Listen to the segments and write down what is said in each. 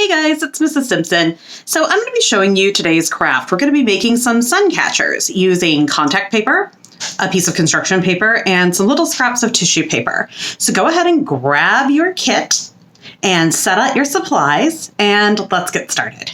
Hey guys, it's Mrs. Simpson. So I'm going to be showing you today's craft. We're going to be making some sun catchers using contact paper, a piece of construction paper, and some little scraps of tissue paper. So go ahead and grab your kit and set out your supplies, and let's get started.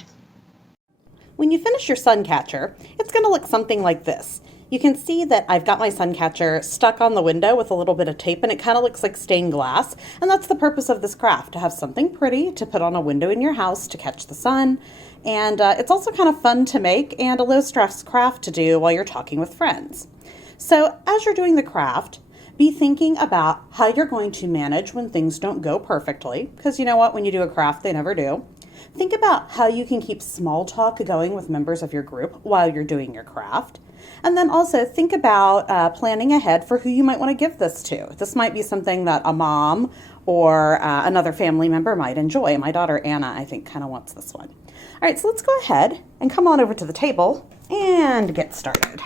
When you finish your sun catcher, it's going to look something like this. You can see that I've got my sun catcher stuck on the window with a little bit of tape, and it kind of looks like stained glass. And that's the purpose of this craft, to have something pretty to put on a window in your house to catch the sun. And it's also kind of fun to make and a low-stress craft to do while you're talking with friends. So as you're doing the craft, be thinking about how you're going to manage when things don't go perfectly, because you know what, when you do a craft, they never do. Think about how you can keep small talk going with members of your group while you're doing your craft. And then also think about planning ahead for who you might want to give this to. This might be something that a mom or another family member might enjoy. My daughter Anna, I think, kind of wants this one. All right, so let's go ahead and come on over to the table and get started.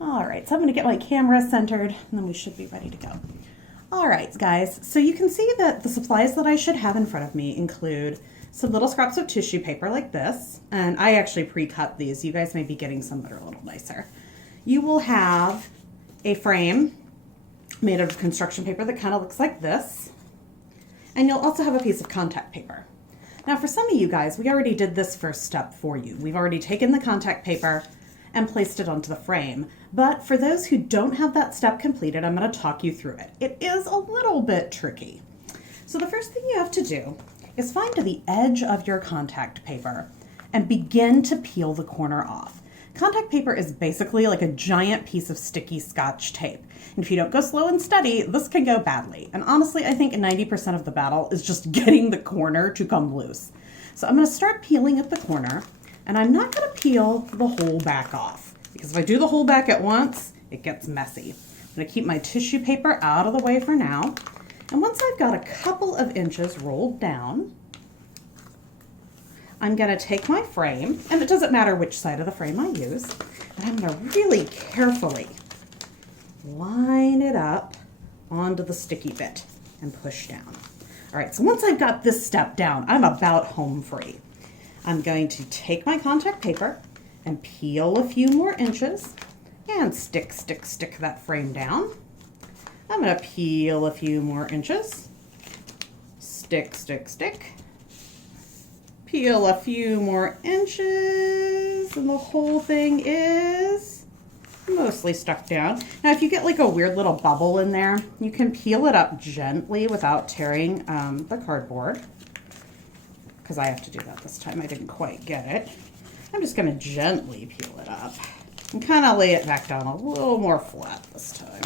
All right, so I'm going to get my camera centered, and then we should be ready to go. All right, guys, so you can see that the supplies that I should have in front of me include some little scraps of tissue paper like this, and I actually pre-cut these. You guys may be getting some that are a little nicer. You will have a frame made out of construction paper that kind of looks like this, and you'll also have a piece of contact paper. Now, for some of you guys, we already did this first step for you. We've already taken the contact paper and placed it onto the frame. But for those who don't have that step completed, I'm going to talk you through it. It is a little bit tricky. So the first thing you have to do is find the edge of your contact paper and begin to peel the corner off. Contact paper is basically like a giant piece of sticky Scotch tape. And if you don't go slow and steady, this can go badly. And honestly, I think 90% of the battle is just getting the corner to come loose. So I'm going to start peeling at the corner. And I'm not going to peel the whole back off, because if I do the whole back at once, it gets messy. I'm going to keep my tissue paper out of the way for now. And once I've got a couple of inches rolled down, I'm going to take my frame, and it doesn't matter which side of the frame I use, and I'm going to really carefully line it up onto the sticky bit and push down. All right, so once I've got this step down, I'm about home free. I'm going to take my contact paper and peel a few more inches and stick that frame down. I'm going to peel a few more inches, stick, peel a few more inches, and the whole thing is mostly stuck down. Now, if you get like a weird little bubble in there, you can peel it up gently without tearing the cardboard. Because I have to do that this time. I didn't quite get it. I'm just going to gently peel it up and kind of lay it back down a little more flat this time.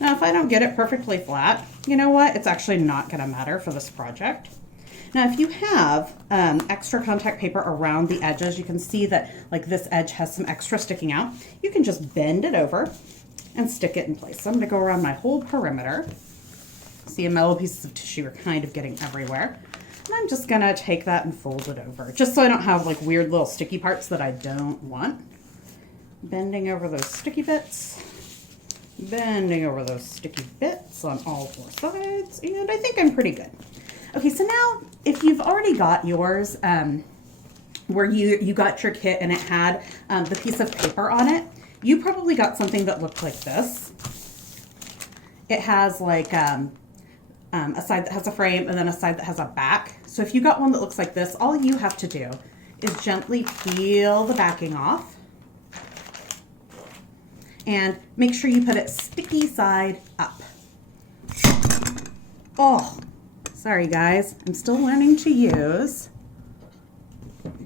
Now, if I don't get it perfectly flat, you know what? It's actually not going to matter for this project. Now, if you have extra contact paper around the edges, you can see that like this edge has some extra sticking out. You can just bend it over and stick it in place. So I'm going to go around my whole perimeter. See, my little pieces of tissue are kind of getting everywhere. And I'm just going to take that and fold it over, just so I don't have like weird little sticky parts that I don't want. Bending over those sticky bits. Bending over those sticky bits on all four sides. And I think I'm pretty good. Okay, so now if you've already got yours, where you got your kit and it had the piece of paper on it, you probably got something that looked like this. It has like a side that has a frame and then a side that has a back. So if you got one that looks like this, all you have to do is gently peel the backing off and make sure you put it sticky side up. Oh, sorry guys, I'm still learning to use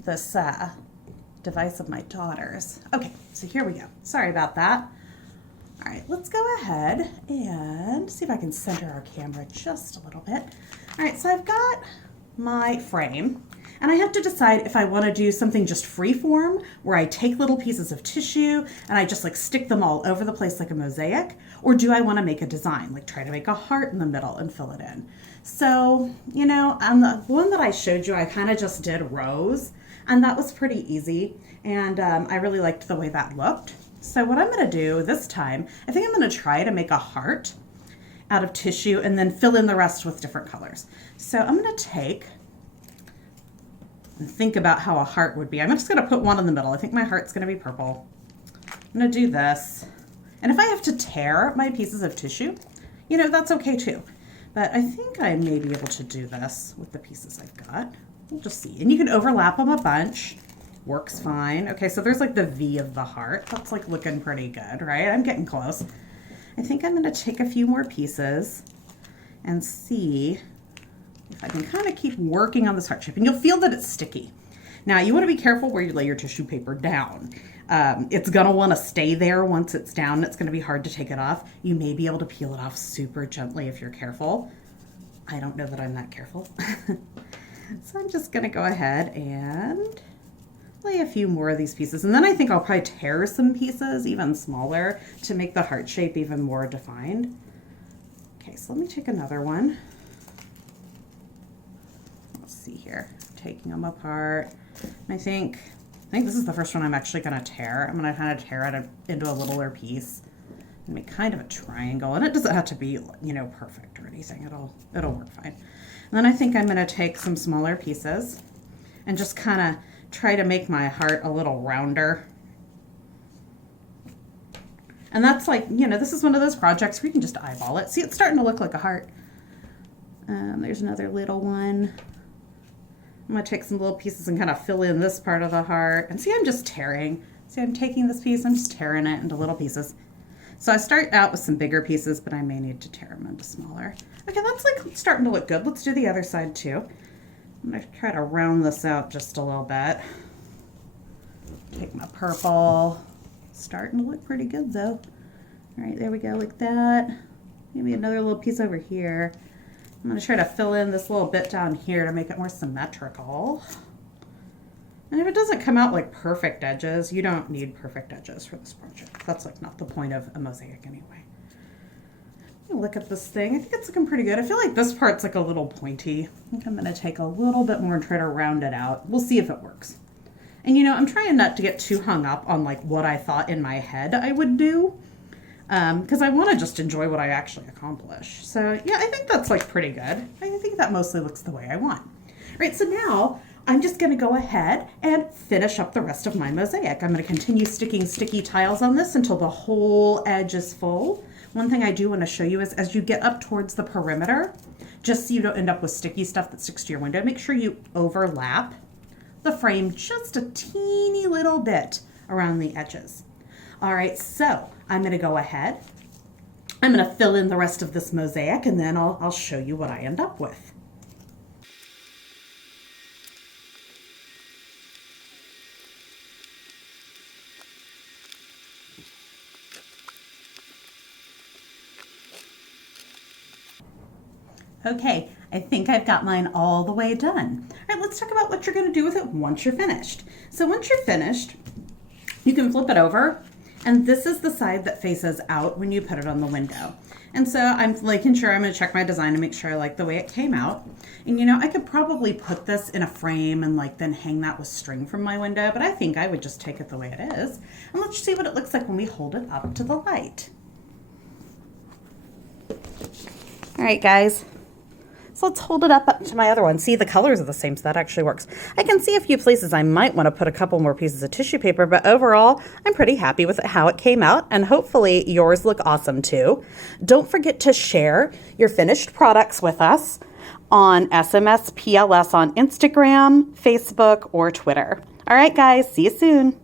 this device of my daughter's. Okay, so here we go. Sorry about that. All right, let's go ahead and see if I can center our camera just a little bit. All right, so I've got my frame, and I have to decide if I want to do something just free form, where I take little pieces of tissue and I just like stick them all over the place like a mosaic, or do I want to make a design, like try to make a heart in the middle and fill it in. So, you know, on the one that I showed you, I kind of just did rows, and that was pretty easy, and I really liked the way that looked. So what I'm going to do this time, I think I'm going to try to make a heart. out of tissue and then fill in the rest with different colors. So I'm going to take and think about how a heart would be. I'm just going to put one in the middle. I think my heart's going to be purple. I'm going to do this. And if I have to tear my pieces of tissue, you know, that's okay too. But I think I may be able to do this with the pieces I've got. We'll just see. And you can overlap them a bunch. Works fine. Okay, so there's like the V of the heart. That's like looking pretty good, right? I'm getting close. I think I'm going to take a few more pieces and see if I can kind of keep working on this heart shape. And you'll feel that it's sticky. Now, you want to be careful where you lay your tissue paper down. It's going to want to stay there once it's down. It's going to be hard to take it off. You may be able to peel it off super gently if you're careful. I don't know that I'm that careful. So I'm just going to go ahead and lay a few more of these pieces. And then I think I'll probably tear some pieces even smaller to make the heart shape even more defined. Okay, so let me take another one. Let's see here. Taking them apart. I think this is the first one I'm actually going to tear. I'm going to kind of tear it into a littler piece and make kind of a triangle. And it doesn't have to be, you know, perfect or anything. It'll work fine. And then I think I'm going to take some smaller pieces and just kind of try to make my heart a little rounder. And that's like, you know, this is one of those projects where you can just eyeball it. See, it's starting to look like a heart. There's another little one. I'm going to take some little pieces and kind of fill in this part of the heart. And see, I'm just tearing. See, I'm taking this piece, I'm just tearing it into little pieces. So I start out with some bigger pieces, but I may need to tear them into smaller. Okay, that's like starting to look good. Let's do the other side too. I'm going to try to round this out just a little bit. Take my purple. Starting to look pretty good though. All right, there we go, like that. Maybe another little piece over here. I'm going to try to fill in this little bit down here to make it more symmetrical. And if it doesn't come out like perfect edges, you don't need perfect edges for this project. That's like not the point of a mosaic anyway. Look at this thing. I think it's looking pretty good. I feel like this part's like a little pointy. I think I'm going to take a little bit more and try to round it out. We'll see if it works. And you know, I'm trying not to get too hung up on like what I thought in my head I would do. Because I want to just enjoy what I actually accomplish. So yeah, I think that's like pretty good. I think that mostly looks the way I want. All right, so now I'm just going to go ahead and finish up the rest of my mosaic. I'm going to continue sticking sticky tiles on this until the whole edge is full. One thing I do want to show you is as you get up towards the perimeter, just so you don't end up with sticky stuff that sticks to your window, make sure you overlap the frame just a teeny little bit around the edges. All right, so I'm going to go ahead. I'm going to fill in the rest of this mosaic and then I'll show you what I end up with. Okay, I think I've got mine all the way done. All right, let's talk about what you're going to do with it once you're finished. So once you're finished, you can flip it over, and this is the side that faces out when you put it on the window. And so I'm making sure I'm going to check my design to make sure I like the way it came out. And you know, I could probably put this in a frame and like then hang that with string from my window, but I think I would just take it the way it is. And let's see what it looks like when we hold it up to the light. All right, guys. So let's hold it up to my other one. See, the colors are the same, so that actually works. I can see a few places I might want to put a couple more pieces of tissue paper, but overall, I'm pretty happy with how it came out, and hopefully yours look awesome too. Don't forget to share your finished products with us on SMS PLS on Instagram, Facebook, or Twitter. All right, guys, see you soon.